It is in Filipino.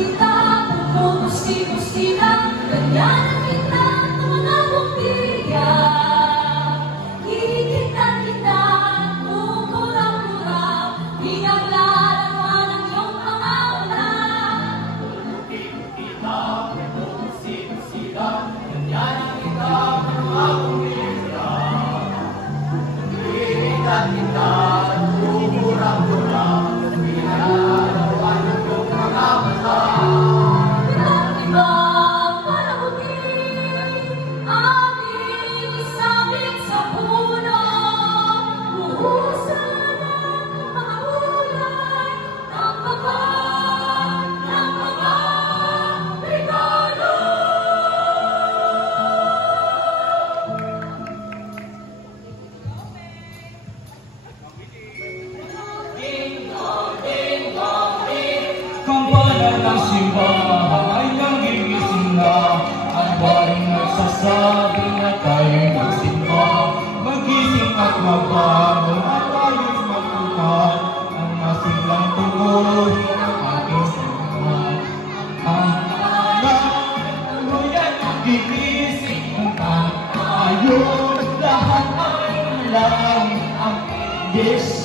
kita, pumupusti-pusti lang, ganyan ang kita ng mga bumbilya. Kikitan kita, kukurang-kurang, pinaglalarawan ang iyong mga ulan. Kita, pumupusti-pusti lang, ganyan ang kita ng mga bumbilya. Kikitan kita, kukurang-kurang, pinaglalarawan ang iyong mga ulan. Kampanan ng simbahan ay nagigising na, at waring nagsasabi na tayo'y magsimba. Magising at magbangon at tayo'y magtupad ang masilang tuguhin ng ating simbahan. Ang tuluyan nagigising na tayo, lahat ay malangin ang Diyos.